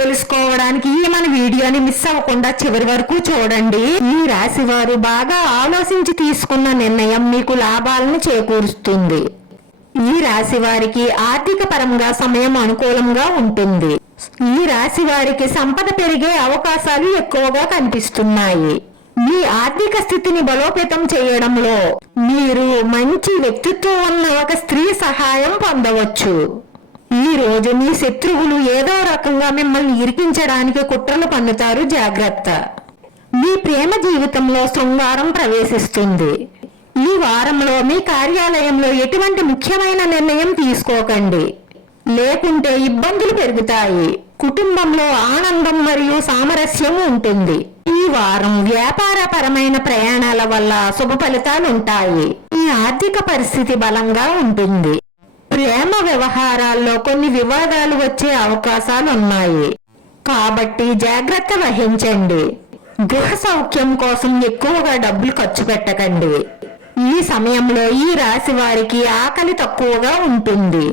తెలుసుకోవడానికి ఈ మన వీడియోని మిస్ అవ్వకుండా చివరి వరకు చూడండి. ఈ రాశి వారు బాగా ఆలోచించి తీసుకున్న నిర్ణయం మీకు లాభాలను చేకూరుస్తుంది. ఈ రాశి వారికి ఆర్థిక పరంగా సమయం అనుకూలంగా ఉంటుంది. ఈ రాశి వారికి సంపద పెరిగే అవకాశాలు ఎక్కువగా కనిపిస్తున్నాయి. మీ ఆర్థిక స్థితిని బలోపేతం చేయడంలో మీరు మంచి వ్యక్తిత్వం ఉన్న ఒక స్త్రీ సహాయం పొందవచ్చు. ఈ రోజు మీ శత్రువులు ఏదో రకంగా మిమ్మల్ని ఇరికించడానికి కుట్రలు పన్నుతారు జాగ్రత్త. మీ ప్రేమ జీవితంలో శృంగారం ప్రవేశిస్తుంది. ఈ వారంలో మీ కార్యాలయంలో ఎటువంటి ముఖ్యమైన నిర్ణయం తీసుకోకండి. లేకుంటే ఇబ్బందులు పెరుగుతాయి. కుటుంబంలో ఆనందం మరియు సామరస్యం ఉంటుంది. ఈ వారం వ్యాపారపరమైన ప్రయాణాల వల్ల శుభ ఫలితాలు ఉంటాయి. మీ ఆర్థిక పరిస్థితి బలంగా ఉంటుంది. ప్రేమ వ్యవహారాల్లో కొన్ని వివాదాలు వచ్చే అవకాశాలు ఉన్నాయి కాబట్టి జాగ్రత్త వహించండి. గృహ సౌఖ్యం కోసం ఎక్కువగా డబ్బులు ఖర్చు పెట్టకండి. ఈ సమయంలో ఈ రాశి వారికి ఆకలి తక్కువగా ఉంటుంది.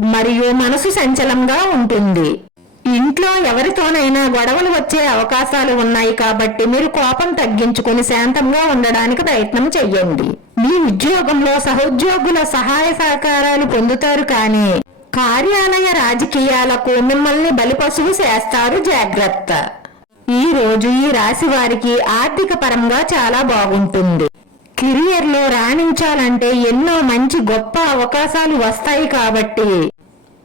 మరియు మనసు సంచలంగా ఉంటుంది. ఇంట్లో ఎవరితోనైనా గొడవలు వచ్చే అవకాశాలు ఉన్నాయి కాబట్టి మీరు కోపం తగ్గించుకొని శాంతంగా ఉండడానికి ప్రయత్నం చెయ్యండి మీ ఉద్యోగంలో సహోద్యోగుల సహాయ సహకారాలు పొందుతారు కానీ కార్యాలయ రాజకీయాలకు మిమ్మల్ని బలిపశువు చేస్తారు జాగ్రత్త. ఈ రోజు ఈ రాశి వారికి ఆర్థిక పరంగా చాలా బాగుంటుంది. కెరియర్లో రాణించాలంటే ఎన్నో మంచి గొప్ప అవకాశాలు వస్తాయి కాబట్టి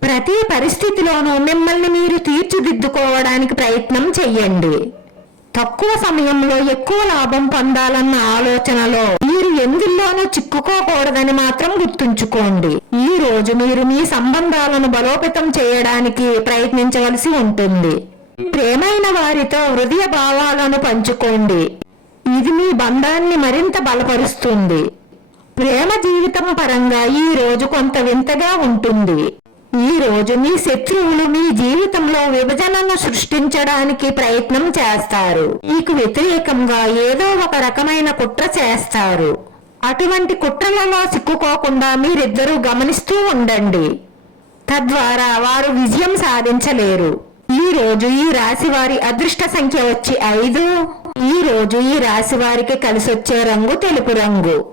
ప్రతి పరిస్థితిలోనూ మిమ్మల్ని మీరు తీర్చిదిద్దుకోవడానికి ప్రయత్నం చెయ్యండి. తక్కువ సమయంలో ఎక్కువ లాభం పొందాలన్న ఆలోచనలో మీరు ఎందులోనూ చిక్కుకోకూడదని మాత్రం గుర్తుంచుకోండి. ఈ రోజు మీరు మీ సంబంధాలను బలోపేతం చేయడానికి ప్రయత్నించవలసి ఉంటుంది. ప్రేమైన వారితో హృదయ భావాలను పంచుకోండి. ఇది మీ బంధాన్ని మరింత బలపరుస్తుంది. ప్రేమ జీవితం పరంగా ఈ రోజు కొంత వింతగా ఉంటుంది. ఈ రోజు మీ శత్రువులు మీ జీవితంలో విభజనను సృష్టించడానికి ప్రయత్నం చేస్తారు. మీకు వ్యతిరేకంగా ఏదో ఒక రకమైన కుట్ర చేస్తారు. అటువంటి కుట్రలలో చిక్కుకోకుండా మీరిద్దరూ గమనిస్తూ ఉండండి. తద్వారా వారు విజయం సాధించలేరు. ఈ రోజు ఈ రాశి వారి అదృష్ట సంఖ్య వచ్చి ఐదు. ఈ రోజు ఈ రాశి వారికి కలిసొచ్చే రంగు తెలుపు రంగు.